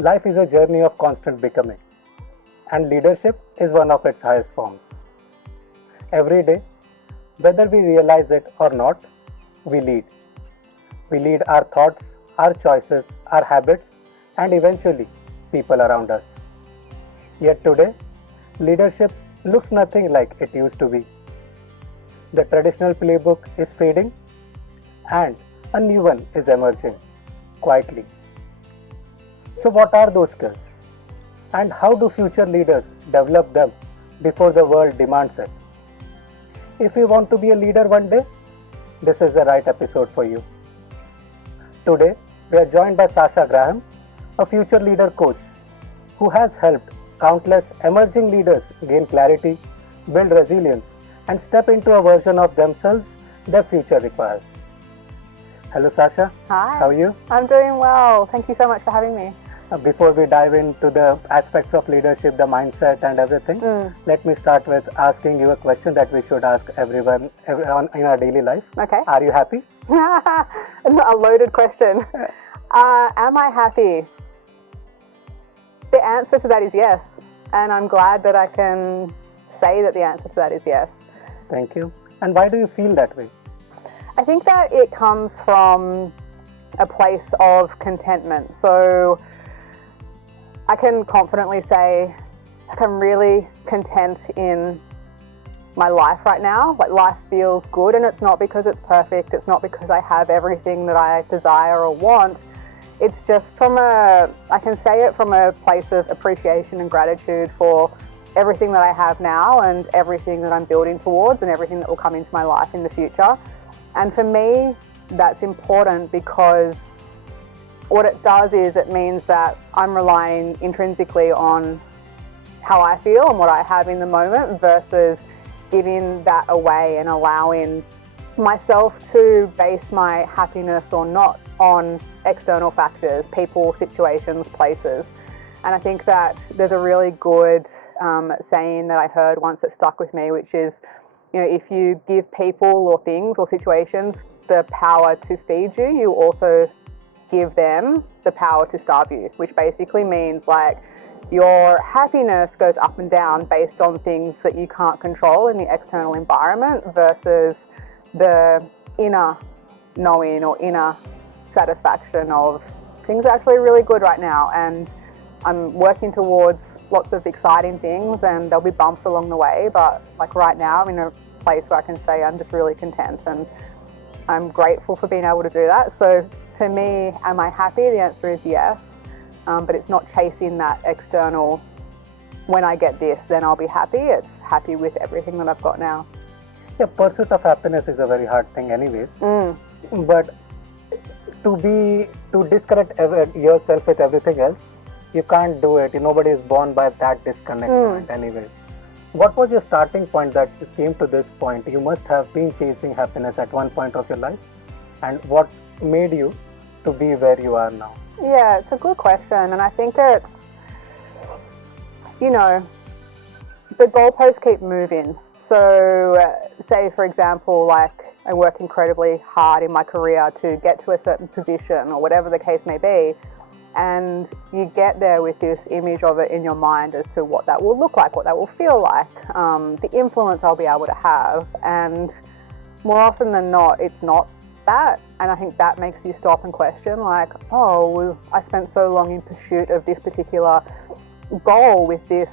Life is a journey of constant becoming, and leadership is one of its highest forms. Every day, whether we realize it or not, we lead. We lead our thoughts, our choices, our habits, and eventually people around us. Yet today, leadership looks nothing like it used to be. The traditional playbook is fading, and a new one is emerging quietly. So, what are those skills? And how do future leaders develop them before the world demands it? If you want to be a leader one day, this is the right episode for you. Today, we are joined by Sasha Graham, a future leader coach who has helped countless emerging leaders gain clarity, build resilience, and step into a version of themselves their future requires. Hello, Sasha. Hi. How are you? I'm doing well. Thank you so much for having me. Before we dive into the aspects of leadership, the mindset and everything, let me start with asking you a question that we should ask everyone in our daily life. Okay. Are you happy? A loaded question. Am I happy? The answer to that is yes. And I'm glad that I can say that the answer to that is yes. Thank you. And why do you feel that way? I think that it comes from a place of contentment. So I can confidently say I'm really content in my life right now. Like, life feels good, and it's not because it's perfect. It's not because I have everything that I desire or want. It's just I can say it from a place of appreciation and gratitude for everything that I have now and everything that I'm building towards and everything that will come into my life in the future. And for me, that's important because what it does is it means that I'm relying intrinsically on how I feel and what I have in the moment versus giving that away and allowing myself to base my happiness or not on external factors, people, situations, places. And I think that there's a really good saying that I heard once that stuck with me, which is, if you give people or things or situations the power to feed you, you also give them the power to starve you, which basically means like your happiness goes up and down based on things that you can't control in the external environment versus the inner knowing or inner satisfaction of things are actually really good right now, and I'm working towards lots of exciting things, and there'll be bumps along the way, but like right now I'm in a place where I can say I'm just really content, and I'm grateful for being able to do that. So for me, am I happy? The answer is yes, but it's not chasing that external, when I get this, then I'll be happy. It's happy with everything that I've got now. Yeah, pursuit of happiness is a very hard thing anyways. But to disconnect yourself with everything else, you can't do it. Nobody is born by that disconnect point anyways. What was your starting point that you came to this point? You must have been chasing happiness at one point of your life. And what made you to be where you are now? Yeah, it's a good question. And I think that, the goalposts keep moving. So say, for example, like I work incredibly hard in my career to get to a certain position or whatever the case may be. And you get there with this image of it in your mind as to what that will look like, what that will feel like, the influence I'll be able to have. And more often than not, it's not that. And I think that makes you stop and question, like, I spent so long in pursuit of this particular goal with this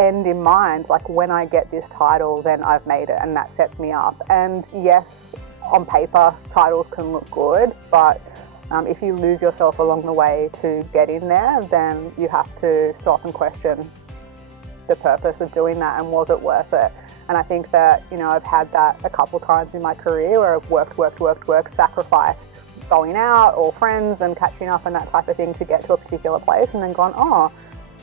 end in mind. Like, when I get this title, then I've made it, and that sets me up. And yes, on paper, titles can look good, but if you lose yourself along the way to get in there, then you have to stop and question the purpose of doing that and was it worth it. And I think that, I've had that a couple times in my career where I've worked, sacrificed going out or friends and catching up and that type of thing to get to a particular place, and then gone,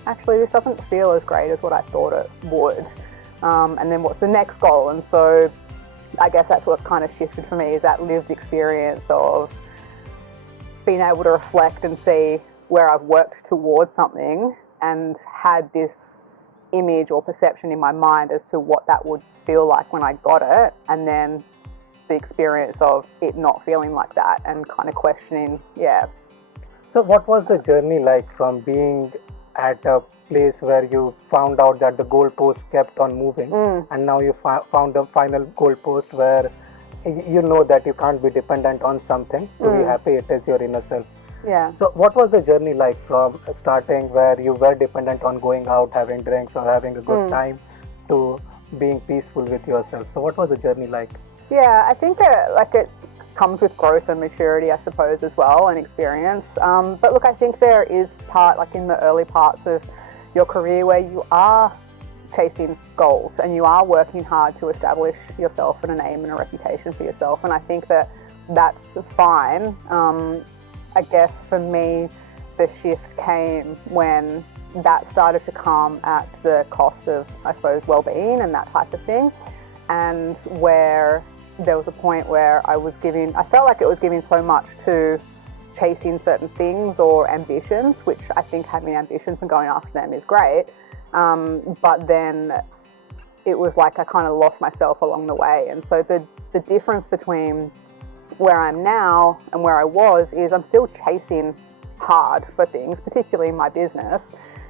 actually this doesn't feel as great as what I thought it would. And then what's the next goal? And so I guess that's what's kind of shifted for me, is that lived experience of being able to reflect and see where I've worked towards something and had this image or perception in my mind as to what that would feel like when I got it, and then the experience of it not feeling like that and kind of questioning, So, what was the journey like from being at a place where you found out that the goalpost kept on moving, and now you found the final goalpost where you know that you can't be dependent on something to be happy? It is your inner self. Yeah. So, what was the journey like from starting where you were dependent on going out, having drinks, or having a good time, to being peaceful with yourself? So, what was the journey like? Yeah, I think that it comes with growth and maturity, I suppose, as well, and experience. But look, I think there is part, like in the early parts of your career, where you are chasing goals and you are working hard to establish yourself and a name and a reputation for yourself. And I think that that's fine. I guess for me, the shift came when that started to come at the cost of, I suppose, well-being and that type of thing. And where there was a point where I felt like it was giving so much to chasing certain things or ambitions, which I think having ambitions and going after them is great. But then it was like I kind of lost myself along the way. And so the difference between where I'm now and where I was is I'm still chasing hard for things, particularly in my business.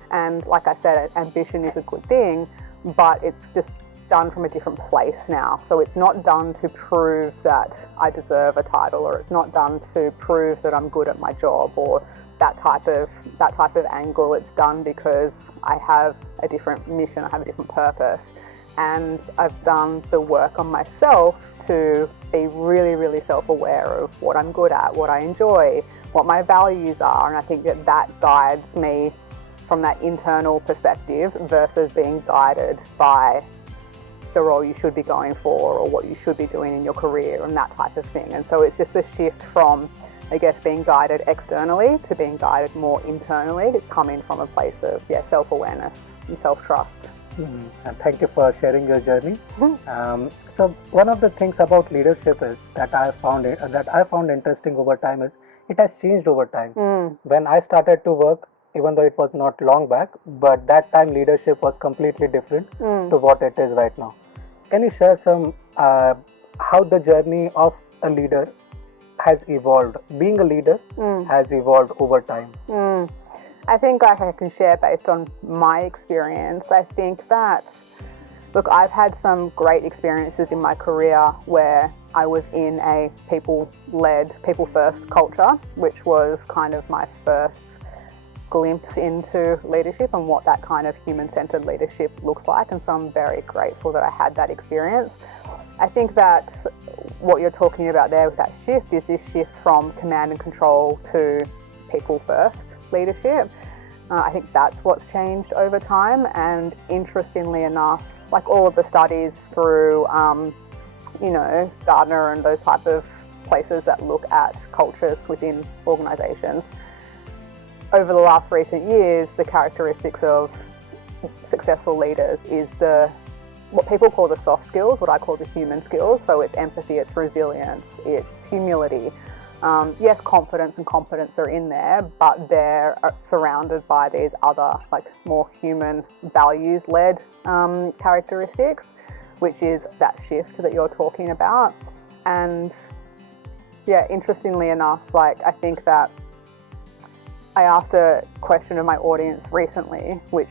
And like I said, ambition is a good thing, but it's just done from a different place now. So it's not done to prove that I deserve a title, or it's not done to prove that I'm good at my job, or that type of angle. It's done because I have a different mission, I have a different purpose, and I've done the work on myself to be really, really self-aware of what I'm good at, what I enjoy, what my values are. And I think that guides me from that internal perspective versus guiding guided by the role you should be going for or what you should be doing in your career and that type of thing. And so it's just a shift from, I guess, being guided externally to being guided more internally. It's coming from a place of self-awareness and self-trust. And thank you for sharing your journey. So one of the things about leadership is that I found interesting over time is it has changed over time. When I started to work, even though it was not long back, but that time leadership was completely different to what it is right now. Can you share some how the journey of a leader has evolved? Being a leader has evolved over time. I think I can share based on my experience. I think that, look, I've had some great experiences in my career where I was in a people-led, people-first culture, which was kind of my first glimpse into leadership and what that kind of human-centered leadership looks like. And so I'm very grateful that I had that experience. I think that what you're talking about there with that shift is this shift from command and control to people-first leadership. I think that's what's changed over time. And interestingly enough, like all of the studies through, Gardner and those type of places that look at cultures within organizations, over the last recent years, the characteristics of successful leaders is what people call the soft skills, what I call the human skills. So it's empathy, it's resilience, it's humility. Yes, confidence and competence are in there, but they're surrounded by these other, like, more human values-led characteristics, which is that shift that you're talking about. And yeah, interestingly enough, like, I think that I asked a question of my audience recently, which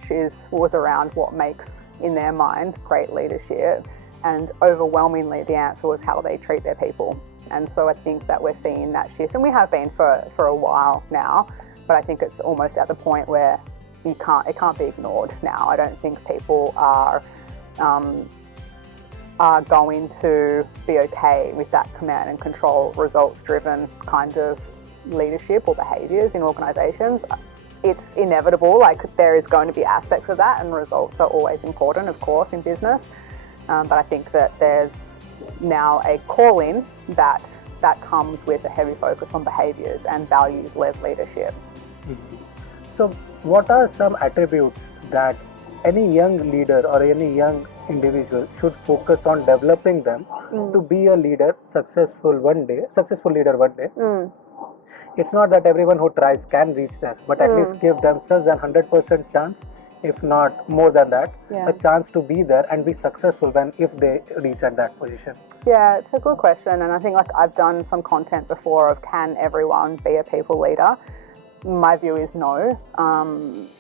was around what makes, in their mind, great leadership. And overwhelmingly, the answer was how they treat their people. And so I think that we're seeing that shift, and we have been for a while now, but I think it's almost at the point where it can't be ignored now. I don't think people are going to be okay with that command and control, results-driven kind of leadership or behaviours in organisations. It's inevitable, like there is going to be aspects of that, and results are always important, of course, in business. But I think that there's now a calling that comes with a heavy focus on behaviours and values-led leadership. So what are some attributes that any young leader or any young individual should focus on developing them to be a leader, successful leader one day? It's not that everyone who tries can reach there, but at least give themselves a 100% chance, if not more than that, a chance to be there and be successful if they reach at that position. Yeah, it's a good question, and I think, like, I've done some content before of can everyone be a people leader? my view is no,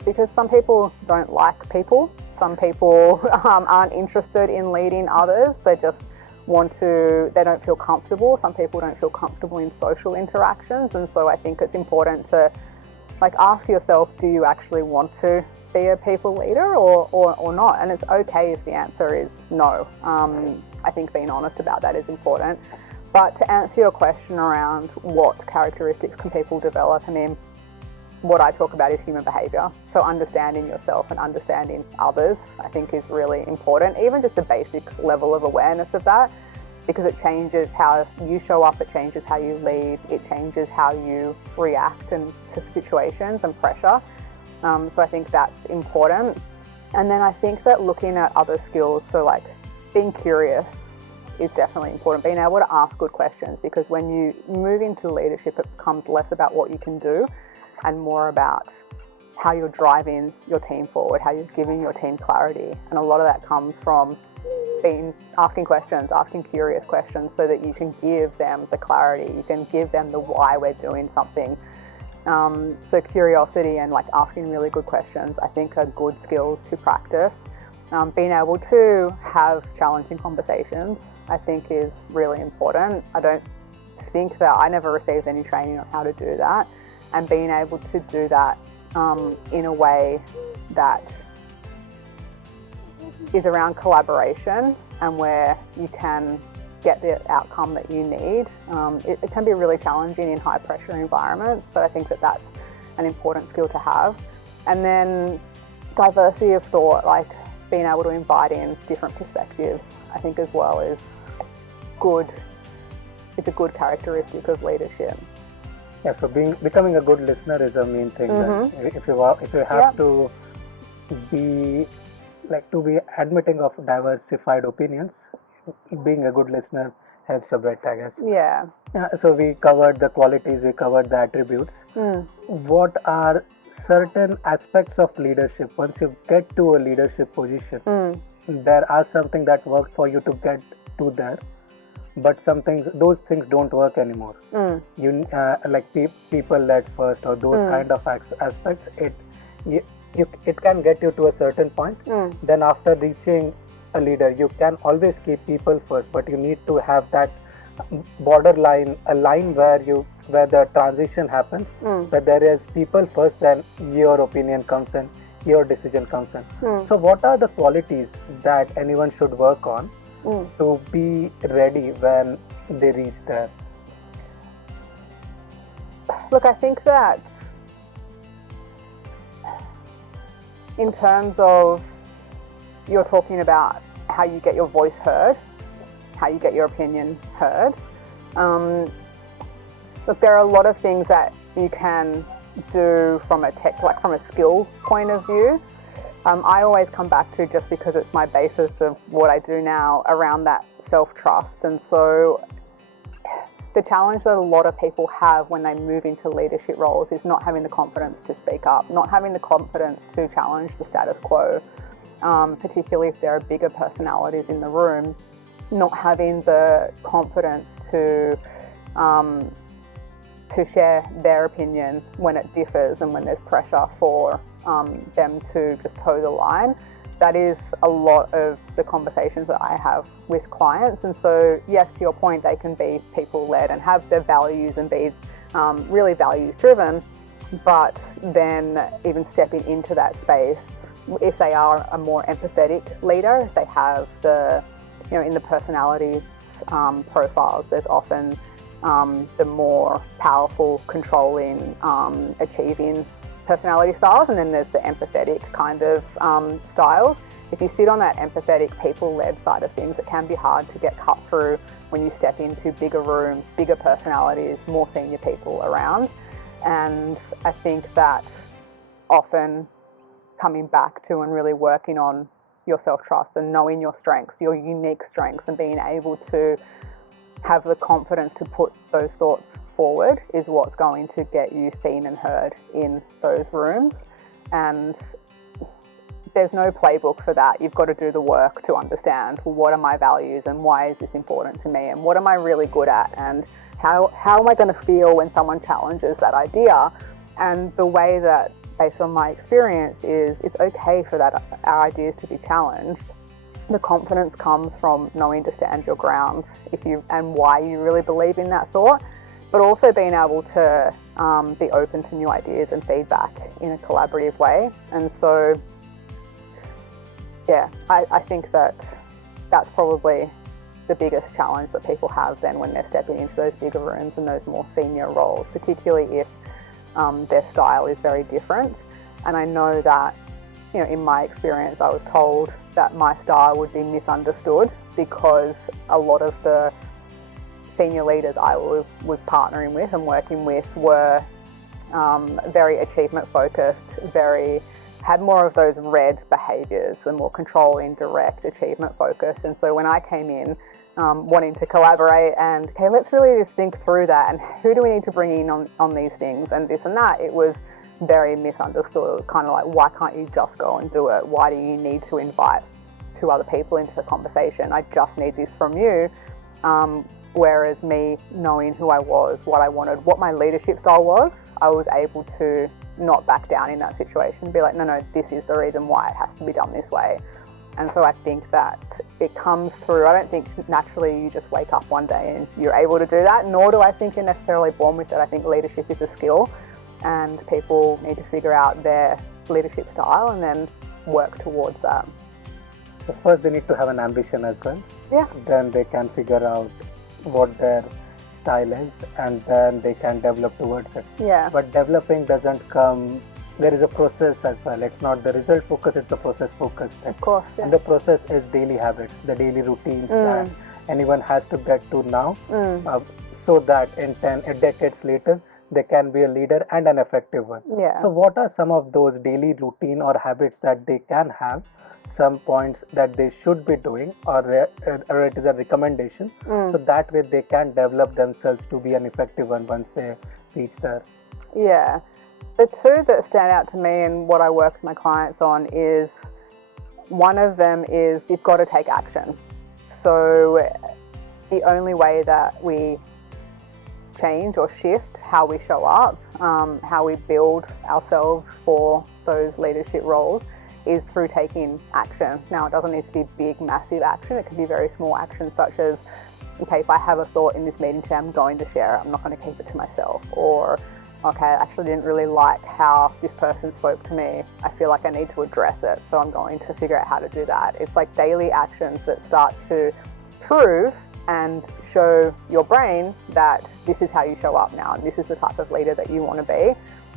because some people don't like people. Some people aren't interested in leading others. They just they don't feel comfortable. Some people don't feel comfortable in social interactions. And so I think it's important to ask yourself, do you actually want to be a people leader or not? And it's okay if the answer is no. I think being honest about that is important. But to answer your question around what characteristics can people develop, I mean, what I talk about is human behaviour. So understanding yourself and understanding others, I think, is really important. Even just a basic level of awareness of that, because it changes how you show up, it changes how you lead, it changes how you react to situations and pressure. So I think that's important. And then I think that looking at other skills, so being curious, is definitely important. Being able to ask good questions, because when you move into leadership, it becomes less about what you can do and more about how you're driving your team forward, how you're giving your team clarity. And a lot of that comes from asking questions, asking curious questions, so that you can give them the clarity, you can give them the why we're doing something. So curiosity and asking really good questions, I think, are good skills to practice. Being able to have challenging conversations, I think, is really important. I don't think that I never received any training on how to do that, and being able to do that in a way that is around collaboration and where you can get the outcome that you need. It can be really challenging in high pressure environments, but I think that that's an important skill to have. And then diversity of thought, being able to invite in different perspectives, I think as well is good. It's a good characteristic of leadership. Yeah, so becoming a good listener is a main thing. Mm-hmm. If you have to be admitting of diversified opinions, being a good listener helps a bit, I guess. Yeah. So we covered the qualities, we covered the attributes. What are certain aspects of leadership? Once you get to a leadership position, there are something that works for you to get to there, but those things don't work anymore. You people led first, or those kind of aspects. It can get you to a certain point. Then after reaching a leader, you can always keep people first, but you need to have that borderline, a line where the transition happens, where there is people first, then your opinion comes in, your decision comes in. So what are the qualities that anyone should work on to be ready when they reach there? Look, I think that in terms of, you're talking about how you get your voice heard, how you get your opinion heard. Look, there are a lot of things that you can do from a skill point of view. I always come back to, just because it's my basis of what I do now, around that self-trust. And so the challenge that a lot of people have when they move into leadership roles is not having the confidence to speak up, not having the confidence to challenge the status quo, particularly if there are bigger personalities in the room, not having the confidence to share their opinion when it differs and when there's pressure for them to just toe the line. That is a lot of the conversations that I have with clients. And so, yes, to your point, they can be people-led and have their values and be really values-driven, but then even stepping into that space, if they are a more empathetic leader, if they have in the personality profiles, there's often the more powerful, controlling, achieving personality styles, and then there's the empathetic kind of styles. If you sit on that empathetic, people-led side of things, it can be hard to get cut through when you step into bigger rooms, bigger personalities, more senior people around. And I think that often coming back to and really working on your self-trust and knowing your strengths, your unique strengths, and being able to have the confidence to put those thoughts forward is what's going to get you seen and heard in those rooms. And there's no playbook for that. You've got to do the work to understand, well, what are my values and why is this important to me, and what am I really good at, and how am I going to feel when someone challenges that idea? And the way that, based on my experience, is it's okay for our ideas to be challenged. The confidence comes from knowing to stand your ground and why you really believe in that thought, but also being able to be open to new ideas and feedback in a collaborative way. And so, yeah, I think that's probably the biggest challenge that people have then when they're stepping into those bigger rooms and those more senior roles, particularly if their style is very different. And I know that, in my experience, I was told that my style would be misunderstood because a lot of the senior leaders I was partnering with and working with were very achievement focused, had more of those red behaviours and more controlling, direct achievement focused. And so when I came in wanting to collaborate and, okay, let's really just think through that and who do we need to bring in on these things and this and that, it was very misunderstood. It was kind of like, why can't you just go and do it? Why do you need to invite 2 other people into the conversation? I just need this from you. Whereas me knowing who I was, what I wanted, what my leadership style was, I was able to not back down in that situation, be like, no, this is the reason why it has to be done this way. And so I think that it comes through. I don't think naturally you just wake up one day and you're able to do that, nor do I think you're necessarily born with it. I think leadership is a skill and people need to figure out their leadership style and then work towards that. So first they need to have an ambition as well. Yeah. Then they can figure out what their style is and then they can develop towards it. Yeah. But developing doesn't come, there is a process as well. It's not the result focus, it's the process focus. Of course. Yeah. And the process is daily habits, the daily routines that anyone has to get to now so that in decades later they can be a leader and an effective one. Yeah. So what are some of those daily routine or habits that they can have, some points that they should be doing or it is a recommendation so that way they can develop themselves to be an effective one once they reach there? Yeah. The 2 that stand out to me and what I work with my clients on is, one of them is you've got to take action. So the only way that we change or shift how we show up, how we build ourselves for those leadership roles is through taking action. Now, it doesn't need to be big, massive action. It can be very small actions such as, okay, if I have a thought in this meeting today, I'm going to share it. I'm not going to keep it to myself. Or, okay, I actually didn't really like how this person spoke to me. I feel like I need to address it, so I'm going to figure out how to do that. It's like daily actions that start to prove and show your brain that this is how you show up now and this is the type of leader that you want to be.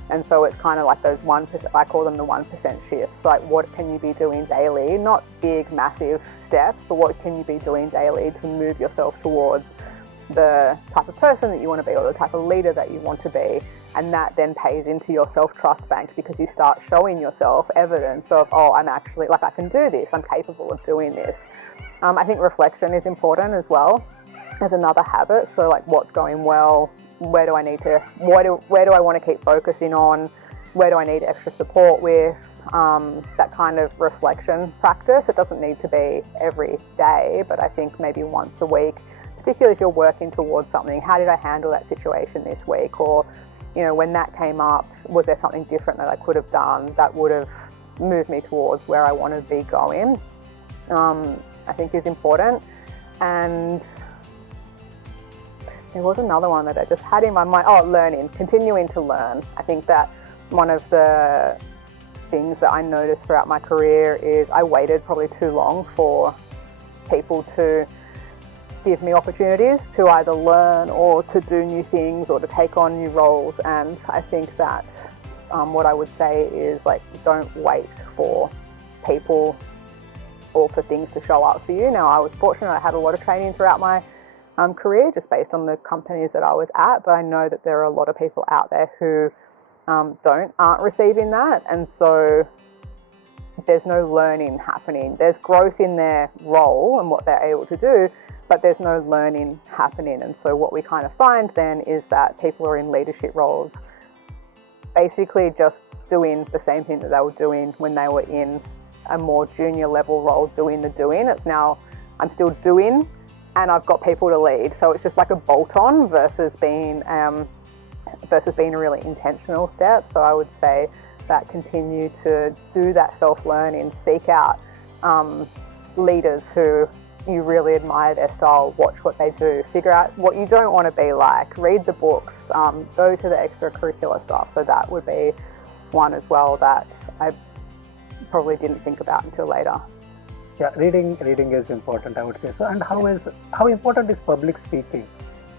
And so it's kind of like those 1%, I call them the 1% shifts. Like, what can you be doing daily? Not big, massive steps, but what can you be doing daily to move yourself towards the type of person that you want to be or the type of leader that you want to be? And that then pays into your self-trust bank because you start showing yourself evidence of, oh, I'm actually, like, I can do this. I'm capable of doing this. I think reflection is important as well as another habit. So, like, what's going well? Where do I need to, where do I want to keep focusing on? Where do I need extra support with? That kind of reflection practice. It doesn't need to be every day, but I think maybe once a week, particularly if you're working towards something. How did I handle that situation this week? Or, when that came up, was there something different that I could have done that would have moved me towards where I want to be going? I think is important. And there was another one that I just had in my mind. Oh, learning, continuing to learn. I think that one of the things that I noticed throughout my career is I waited probably too long for people to give me opportunities to either learn or to do new things or to take on new roles. And I think that what I would say is, like, don't wait for people or for things to show up for you. Now, I was fortunate. I had a lot of training throughout my career just based on the companies that I was at, but I know that there are a lot of people out there who aren't receiving that, and so there's no learning happening. There's growth in their role and what they're able to do, but there's no learning happening. And so what we kind of find then is that people are in leadership roles basically just doing the same thing that they were doing when they were in a more junior level role, doing the doing. It's now I'm still doing and I've got people to lead. So it's just like a bolt-on versus being versus being a really intentional step. So I would say that continue to do that self-learning, seek out leaders who you really admire their style, watch what they do, figure out what you don't want to be like, read the books, go to the extracurricular stuff. So that would be one as well that I probably didn't think about until later. Yeah, reading is important, I would say. So, and how important is public speaking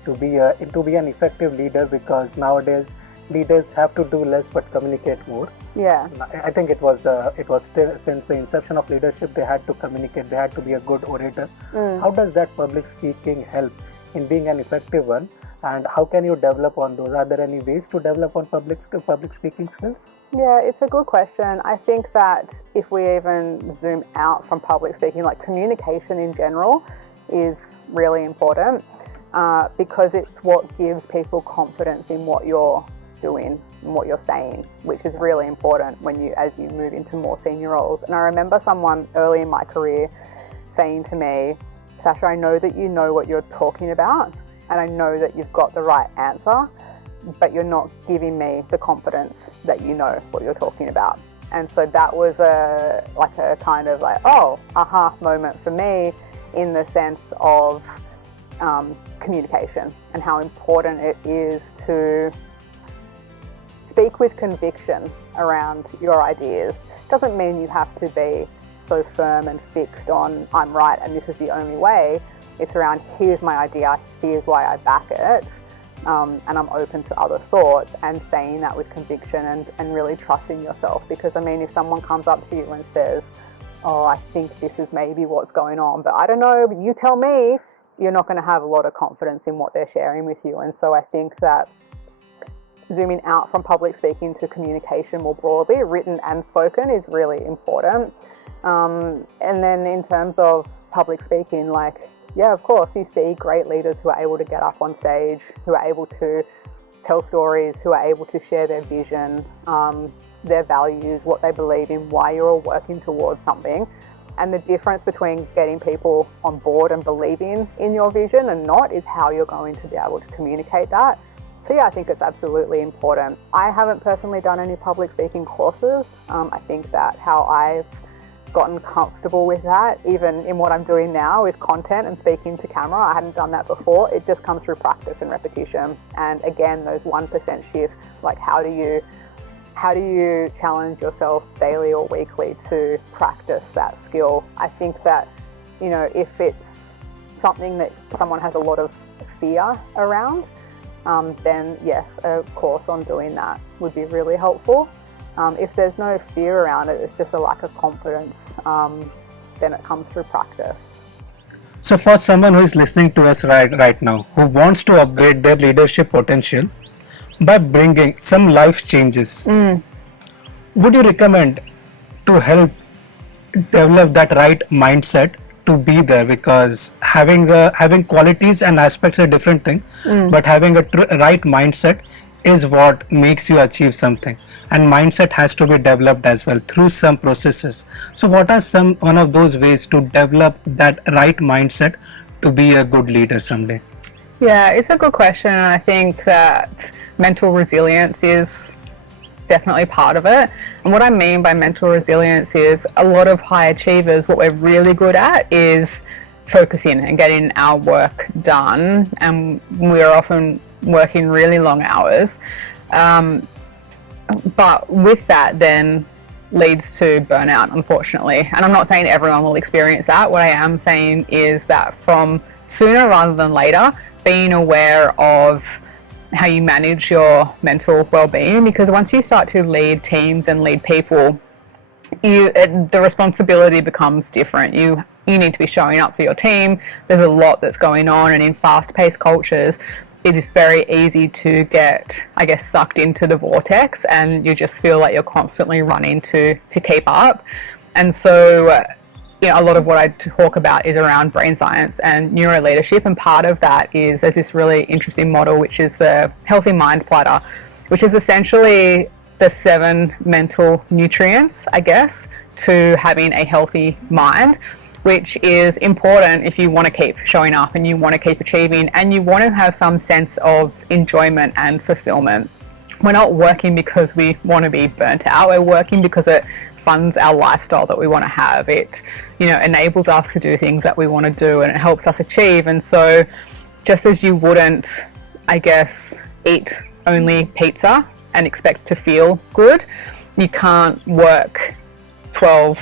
to be an effective leader? Because nowadays leaders have to do less but communicate more. Yeah, I think it was still, since the inception of leadership, they had to communicate, they had to be a good orator. How does that public speaking help in being an effective one, and how can you develop on those? Are there any ways to develop on public speaking skills? Yeah, it's a good question. I think that if we even zoom out from public speaking, like communication in general is really important because it's what gives people confidence in what you're doing and what you're saying, which is really important as you move into more senior roles. And I remember someone early in my career saying to me, Sasha, I know that you know what you're talking about and I know that you've got the right answer, but you're not giving me the confidence that you know what you're talking about. And so that was a kind of like, aha moment for me in the sense of communication and how important it is to speak with conviction around your ideas. Doesn't mean you have to be so firm and fixed on I'm right and this is the only way. It's around here's my idea, here's why I back it. And I'm open to other thoughts, and saying that with conviction and really trusting yourself. Because I mean, if someone comes up to you and says, I think this is maybe what's going on, but I don't know, but you tell me, you're not going to have a lot of confidence in what they're sharing with you. And so I think that zooming out from public speaking to communication more broadly, written and spoken, is really important. And then in terms of public speaking, yeah, of course, you see great leaders who are able to get up on stage, who are able to tell stories, who are able to share their vision, their values, what they believe in, why you're all working towards something. And the difference between getting people on board and believing in your vision and not is how you're going to be able to communicate that. So yeah, I think it's absolutely important. I haven't personally done any public speaking courses. I think that how I've gotten comfortable with that, even in what I'm doing now with content and speaking to camera, I hadn't done that before. It just comes through practice and repetition. And again, those 1% shifts, like how do you challenge yourself daily or weekly to practice that skill? I think that, if it's something that someone has a lot of fear around, then yes, a course on doing that would be really helpful. If there's no fear around it, it's just a lack of confidence, then it comes through practice. So for someone who is listening to us right now, who wants to upgrade their leadership potential by bringing some life changes, would you recommend to help develop that right mindset to be there? Because having qualities and aspects are a different thing, but having a right mindset is what makes you achieve something, and mindset has to be developed as well through some processes. So what are one of those ways to develop that right mindset to be a good leader someday? Yeah, it's a good question, and I think that mental resilience is definitely part of it. And what I mean by mental resilience is a lot of high achievers, what we're really good at is focusing and getting our work done, and we're often working really long hours, but with that then leads to burnout, unfortunately. And I'm not saying everyone will experience that. What I am saying is that from sooner rather than later, being aware of how you manage your mental well-being, because once you start to lead teams and lead people, the responsibility becomes different. You need to be showing up for your team. There's a lot that's going on, and in fast-paced cultures, it is very easy to get, sucked into the vortex, and you just feel like you're constantly running to keep up. And so, a lot of what I talk about is around brain science and neuro leadership, and part of that is there's this really interesting model, which is the healthy mind platter, which is essentially the 7 mental nutrients, to having a healthy mind, which is important if you want to keep showing up and you want to keep achieving and you want to have some sense of enjoyment and fulfillment. We're not working because we want to be burnt out. We're working because it funds our lifestyle that we want to have. It, enables us to do things that we want to do, and it helps us achieve. And so just as you wouldn't, I guess, eat only pizza and expect to feel good, you can't work 12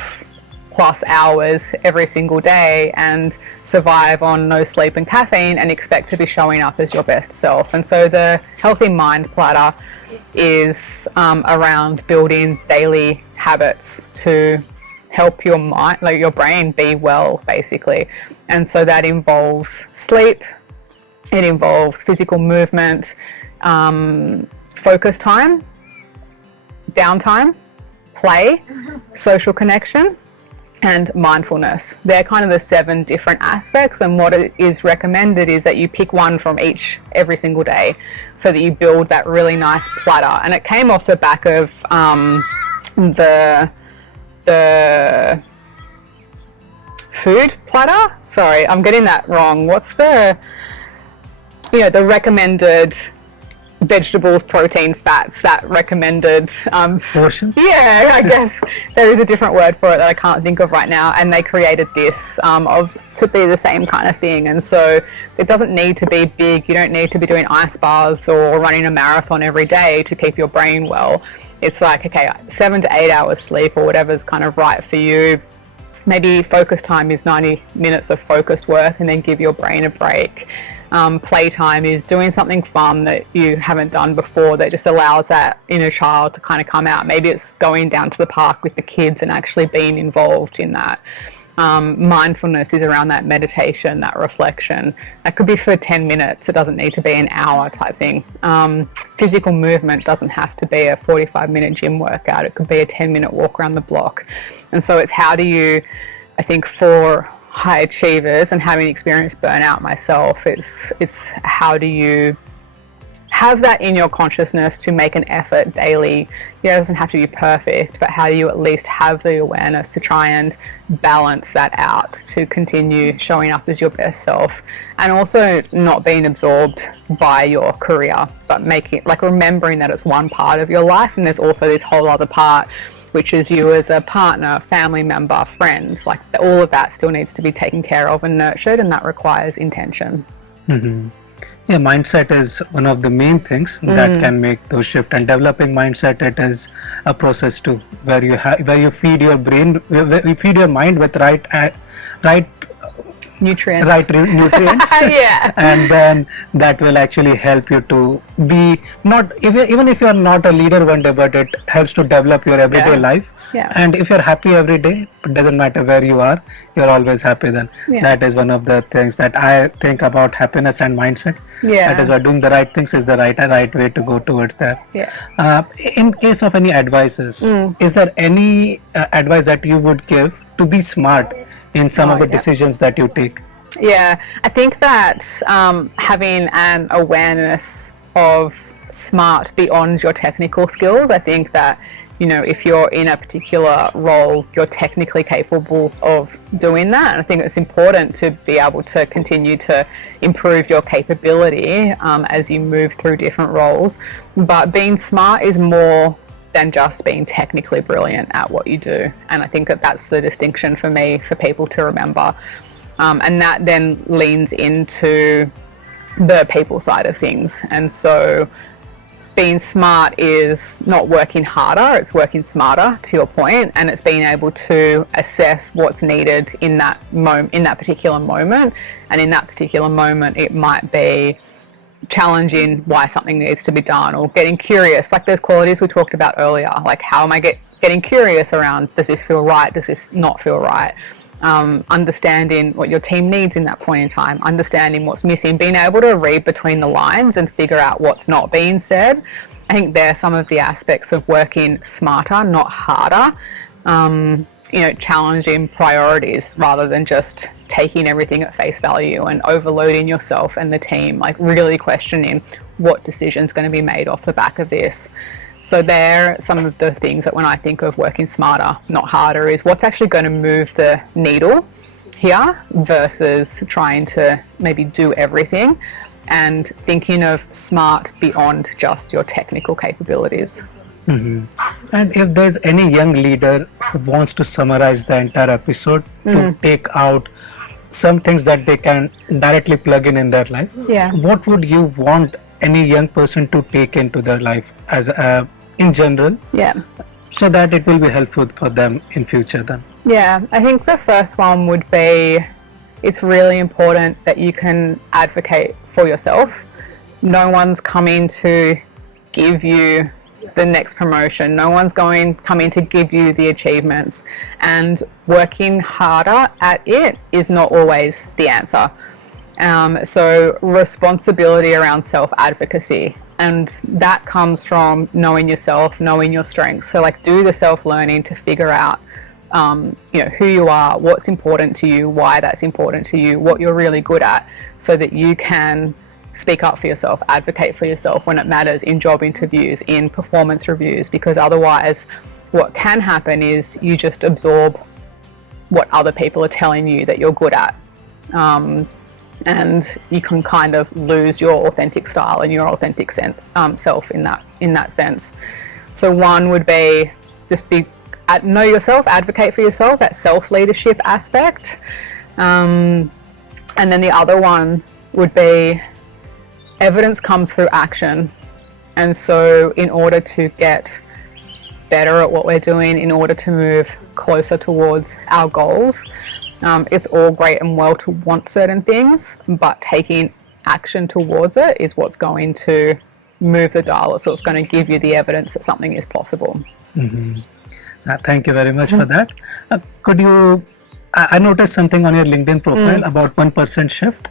plus hours every single day and survive on no sleep and caffeine and expect to be showing up as your best self. And so the Healthy Mind Platter is around building daily habits to help your mind, like your brain, be well, basically. And so that involves sleep, it involves physical movement, focus time, downtime, play, social connection, and mindfulness. They're kind of the 7 different aspects, and what it is recommended is that you pick one from each every single day so that you build that really nice platter. And it came off the back of the food platter. Sorry, I'm getting that wrong. What's the recommended vegetables, protein, fats, that recommended portion? Yeah, I guess there is a different word for it that I can't think of right now, and they created this to be the same kind of thing. And so it doesn't need to be big. You don't need to be doing ice baths or running a marathon every day to keep your brain well. It's like, okay, 7 to 8 hours sleep or whatever's kind of right for you. Maybe focus time is 90 minutes of focused work and then give your brain a break. Playtime is doing something fun that you haven't done before that just allows that inner child to kind of come out. Maybe it's going down to the park with the kids and actually being involved in that. Mindfulness is around that meditation, that reflection. That could be for 10 minutes. It doesn't need to be an hour type thing. Physical movement doesn't have to be a 45-minute gym workout. It could be a 10-minute walk around the block. And so it's how do you, I think for high achievers, and having experienced burnout myself, it's how do you have that in your consciousness to make an effort daily. It doesn't have to be perfect, but how do you at least have the awareness to try and balance that out to continue showing up as your best self, and also not being absorbed by your career, but remembering that it's one part of your life, and there's also this whole other part which is you as a partner, family member, friends. Like all of that still needs to be taken care of and nurtured, and that requires intention. Mm-hmm. Yeah, mindset is one of the main things that can make those shift. And developing mindset, it is a process too, where you feed your brain, where you feed your mind with right nutrients. Yeah. And then that will actually help you to be even if you are not a leader one day, but it helps to develop your everyday life. Yeah. And if you're happy every day, it doesn't matter where you are, you're always happy then. Yeah. That is one of the things that I think about happiness and mindset. Yeah. That is why doing the right things is the right way to go towards that. Yeah. In case of any advices, is there any advice that you would give to be smart in some of the decisions that you take? Yeah, I think that having an awareness of smart beyond your technical skills, I think that if you're in a particular role, you're technically capable of doing that. And I think it's important to be able to continue to improve your capability as you move through different roles. But being smart is more than just being technically brilliant at what you do. And I think that that's the distinction for me, for people to remember. And that then leans into the people side of things. And so being smart is not working harder, it's working smarter, to your point, and it's being able to assess what's needed in that particular moment. And in that particular moment, it might be challenging why something needs to be done, or getting curious. Like those qualities we talked about earlier, like how am I getting curious around, does this feel right, does this not feel right? Understanding what your team needs in that point in time, understanding what's missing, being able to read between the lines and figure out what's not being said. I think they're some of the aspects of working smarter, not harder. Challenging priorities rather than just taking everything at face value and overloading yourself and the team, like really questioning what decision's going to be made off the back of this. So they're some of the things that when I think of working smarter, not harder, is what's actually going to move the needle here versus trying to maybe do everything, and thinking of smart beyond just your technical capabilities. And if there's any young leader who wants to summarize the entire episode to take out some things that they can directly plug in their life, what would you want any young person to take into their life as in general, so that it will be helpful for them in future then? I think the first one would be, it's really important that you can advocate for yourself. No one's coming to give you the next promotion. No one's coming to give you the achievements, and working harder at it is not always the answer. So responsibility around self-advocacy, and that comes from knowing yourself, knowing your strengths. So like, do the self-learning to figure out who you are, what's important to you, why that's important to you, what you're really good at, so that you can speak up for yourself, advocate for yourself when it matters in job interviews, in performance reviews, because otherwise what can happen is you just absorb what other people are telling you that you're good at. And you can kind of lose your authentic style and your authentic self in that sense. So one would be just know yourself, advocate for yourself, that self-leadership aspect. And then the other one would be, evidence comes through action. And so in order to get better at what we're doing, in order to move closer towards our goals, it's all great and well to want certain things, but taking action towards it is what's going to move the dial. So it's going to give you the evidence that something is possible. Thank you very much for that. Could you, I noticed something on your LinkedIn profile about 1% shift.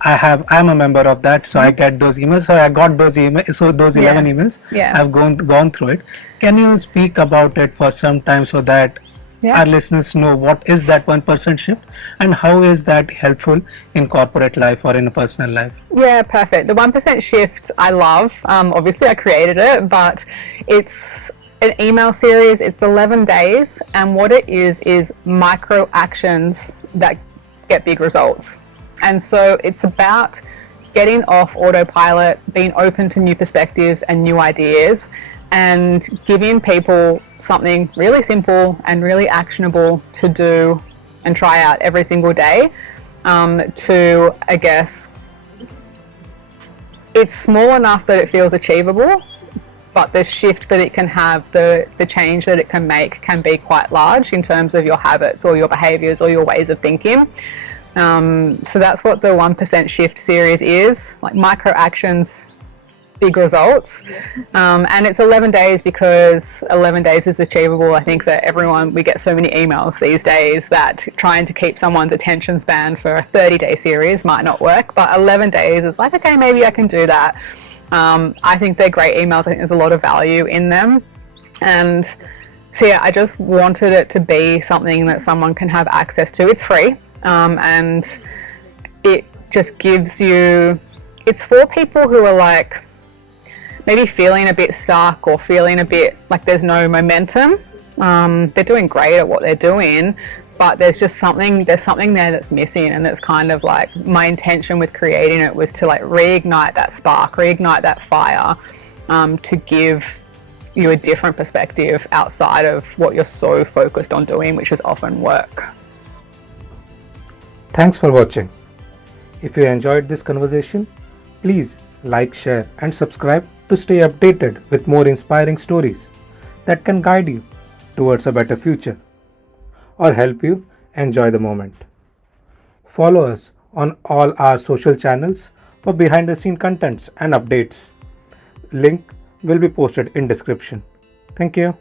I'm a member of that, so I get those emails. So I got those emails, so those 11 emails. I've gone through it. Can you speak about it for some time so that our listeners know what is that 1% shift and how is that helpful in corporate life or in a personal life? Yeah, perfect. The 1% shift I love. Obviously I created it, but it's an email series. It's 11 days, and what it is micro actions that get big results. And so it's about getting off autopilot, being open to new perspectives and new ideas, and giving people something really simple and really actionable to do and try out every single day. To, I guess, it's small enough that it feels achievable, but the shift that it can have, the change that it can make, can be quite large in terms of your habits or your behaviors or your ways of thinking. So that's what the 1% shift series is, like micro actions, big results. And it's 11 days because 11 days is achievable. I think that we get so many emails these days that trying to keep someone's attention span for a 30-day series might not work, but 11 days is like, okay, maybe I can do that. I think they're great emails. I think there's a lot of value in them. And so yeah, I just wanted it to be something that someone can have access to. It's free, and it just gives you, it's for people who are like maybe feeling a bit stuck or feeling a bit like there's no momentum. They're doing great at what they're doing, but there's something there that's missing, and that's kind of like my intention with creating it was to like reignite that spark, reignite that fire, to give you a different perspective outside of what you're so focused on doing, which is often work. Thanks for watching. If you enjoyed this conversation, please like, share and subscribe to stay updated with more inspiring stories that can guide you towards a better future or help you enjoy the moment. Follow us on all our social channels for behind the scene contents and updates. Link will be posted in description. Thank you.